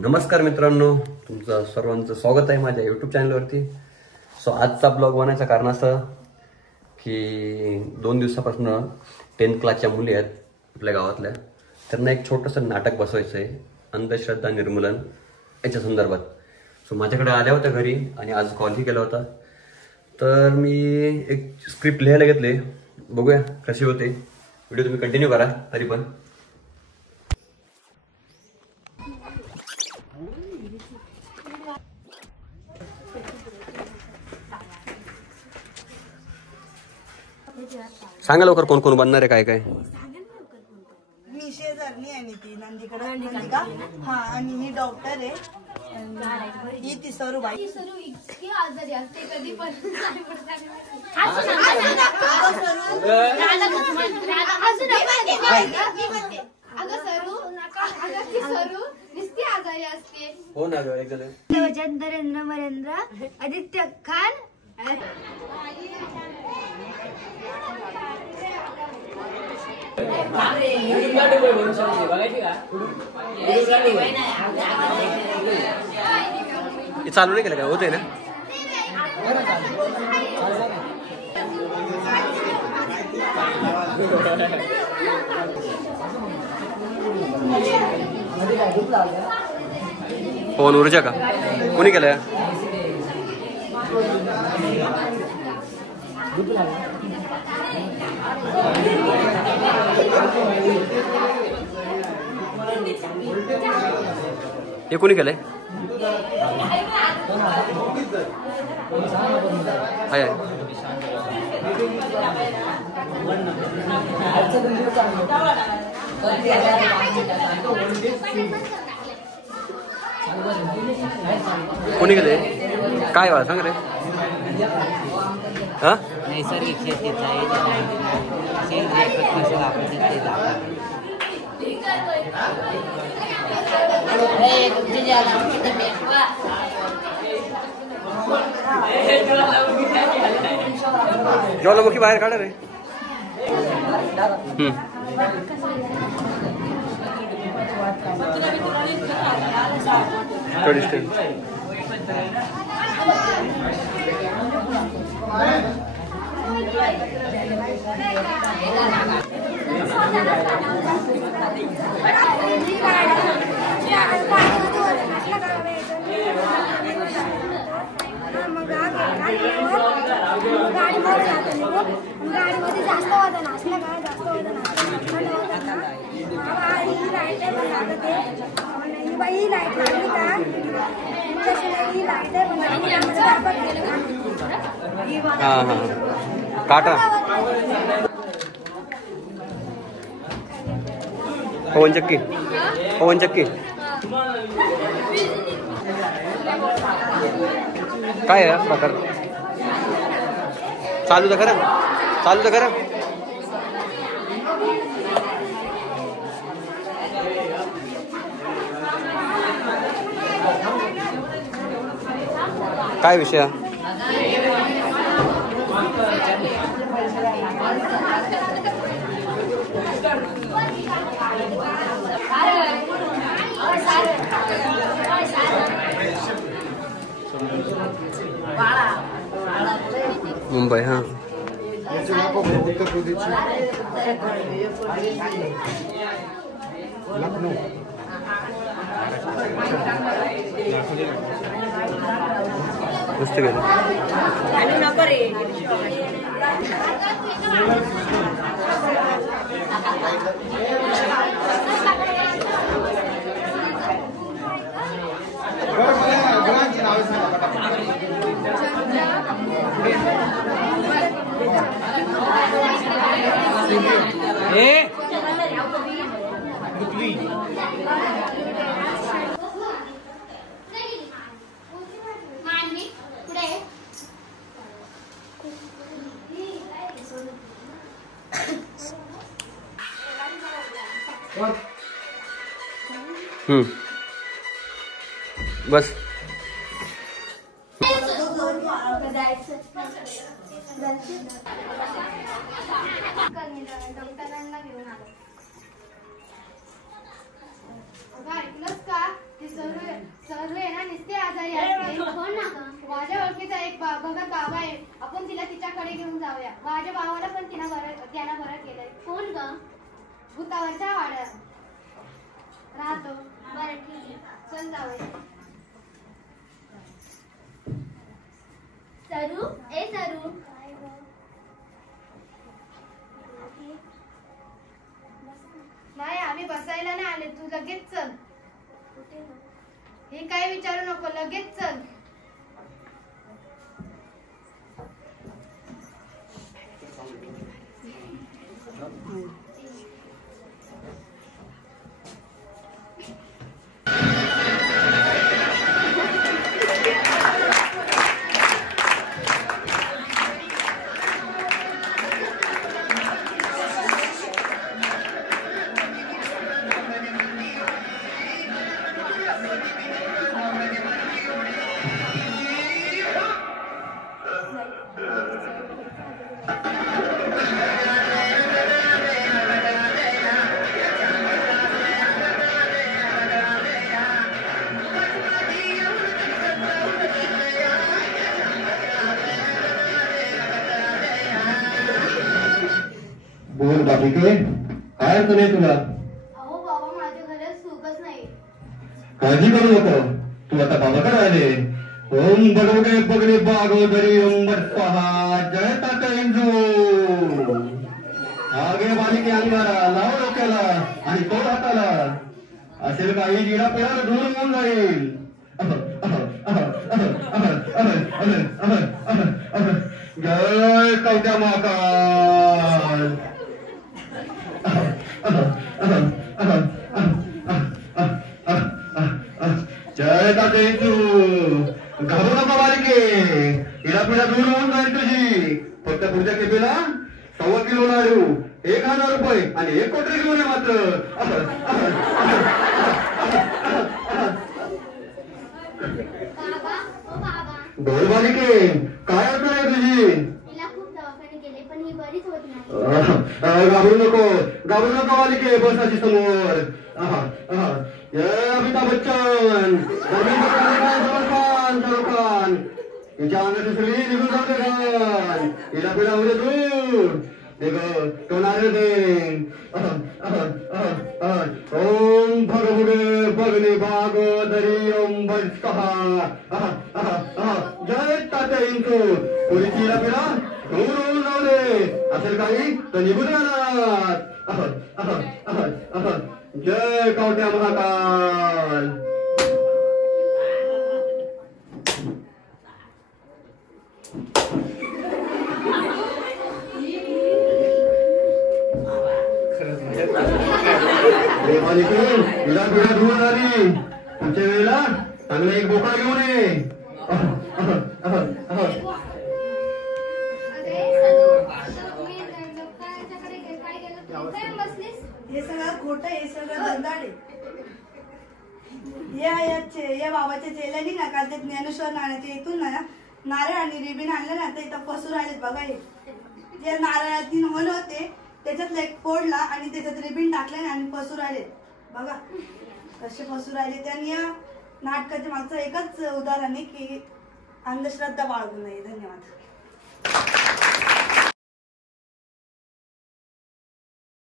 नमस्कार मित्रांनो, तुमचं सर्वांचं स्वागत आहे माझ्या यूट्यूब चॅनलवरती। सो आजचा ब्लॉग बनायचं कारण असं की 2 दिवसापासून 10th क्लासच्या मुली आहेत आपल्या गावातल्या, त्यांना एक छोटंसं नाटक बसवायचं आहे अंधश्रद्धा निर्मूलन याच्या संदर्भात। सो माझ्याकडे आल्या होत्या घरी आणि आज कॉलही केला होता, तर मी एक स्क्रिप्ट लिहायला घेतले, बघूया कशी होते। व्हिडिओ तुम्ही कंटिन्यू करा तरी पण। सांगा लवकर कोण कोण बनणार आहे, काय काय। मी शेजारनी आणि ती नंदीकडे नंदिका, हा, आणि ही डॉक्टर आहे, ही ती सरूबाई। इतकी आजारी असते कधी पण हो ना ग, एक नरेंद्र मरेंद्र आदित्य खान चालू नाही केलं का, होते ना। पवन ऊर्जा का कोणी केलं। हे कोणी केलंय। हाय कोणी केलंय, काय वा सांग रे। हा, नैसर्गिक शेतीचा सेंद्रिय खत कसं वापरायचं ते दाखवतात। ज्वालामुखी बाहेर काढा रे। गाडीमध्ये जास्त वजन असलं का, जास्त वजन ही लाईट लागली का, ही लाईट काटा पवन चक्की, पवन चक्की काय आहे प्रकार। चालू तर खरं, चालू तर खरं। काय विषय। मुंबई, हाँ लखनऊ मस्त गेलं। बस डॉक्टरांना घेऊन आलो। ऐकलंस का, ते सर्व जाऊया. माझ्या भावाला पण त्यानं बरं केलंय. कोण ग? भूतावरच्या वाड्यात राहतो. बरं ठीक आहे, चल जाऊया. सरू, ए सरू. नाही, आम्ही बसायला नाही आले. तू लगेच चल. हे काय विचारू नको, लगेच चल. बोल बाकी काय अर्थ नाही तुला. अहो बाबा, माझ्या घरात सुखच नाही. काळजी करू नको, तू आता बाबाकडे आले. ओम बडवडे बगडे बागोदरी ओंबर पहा जय तात्या इंजू. आगे बालिके अंगारा लाव डोक्याला आणि तो हाताला. असेल काही जिडा पेरा दूर होऊन जाईल. जय कवट्या महाकाल. जय तात्या इंजू. घाबरू नका बालिके, इडापिडा दूर होऊन जाईल तुझी. फक्त पुढच्या खेपेला 1.25 किलो लाडू, 1000 रुपये आणि 1 कोटी घेऊन ये मात्र. बाबा, ओ बाबा. बोल बालिके, काय अडचण आहे तुझी. तिला खूप दवाखाने केले पण ही बरीच होत नाही. घाबरू नको बालिके, बसाची समोर. अमिताभ बच्चन, शाहरुख खान, तिच्या अंगाची सगळी निघून जाते घाण. हिला पिढा म्हणजे दूर तो नारे दे. ओम भगवुडे भगने भागोदरी ओम भटकहा. जय तात्या इंटू. पोलीची हिला पिढा दूर होऊन जाऊ दे. असेल काही तर निघून जाणार. जय कवट्या महाकाल. हिला पिढा दूर झाली. पुढच्या वेळेला चांगला एक बोका घेऊन ये. हे सगळं खोटं, हे सगळं धंदाड आहे. या बाबाच्या चेल्यानी ना काल ते ज्ञानेश्वर नाण्याच्या इथून ना नारळ आणि रिबीन आणलं ना, तर इथं फसून राहिलेत बघा. हे जे नारळात 3 होल होते त्याच्यातलं एक फोडला आणि त्याच्यात रिबीन टाकले आणि फसून राहिले बघा. कसे फसून राहिले. त्यांनी या नाटकाच्या मागचं एकच उदाहरण आहे की अंधश्रद्धा बाळगू नये. धन्यवाद.